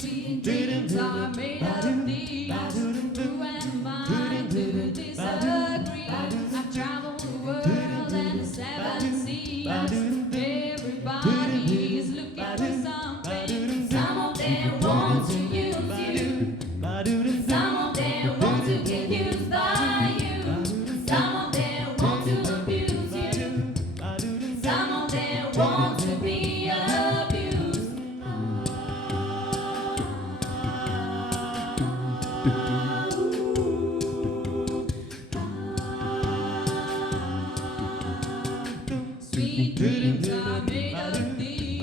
Sweet dreams are made of these. Who am I to disagree? I've traveled the world and the seven seas. Everybody's looking for something. Some of them want to use you. Some of them want to get used by you. Some of them want to abuse you. Some of them want to be abused. Sweet dreams are made of these.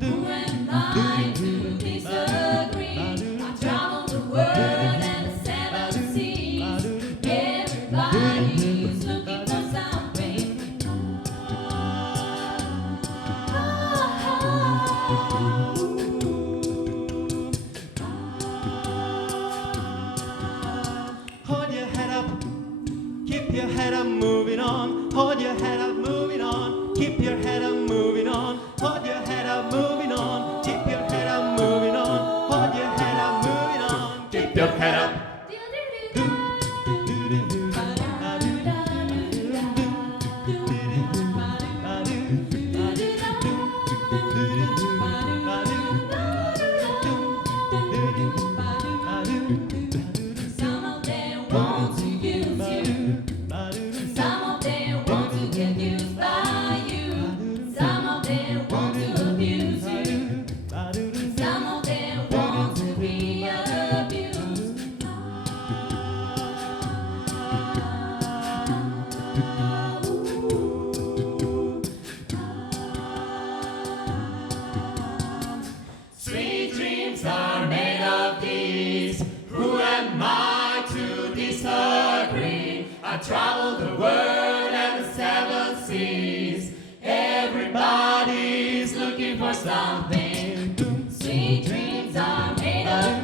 Who am I to disagree? I travel the world and the seven seas. Everybody's looking for something. Hold your head up, keep your head up, moving on. Hold your head up, moving on. Keep your head up, moving on. Hold your head up, moving on. Keep your head up, moving on. Hold your head up, moving on. Keep your head up. Some of them want to use you. Some of them want to get used by you. Some of them want to abuse you. Some of them want to be abused. Sweet dreams are made of these. Who am I to disagree? I travel the world and the seven seas. Everybody's looking for something. Sweet dreams are made of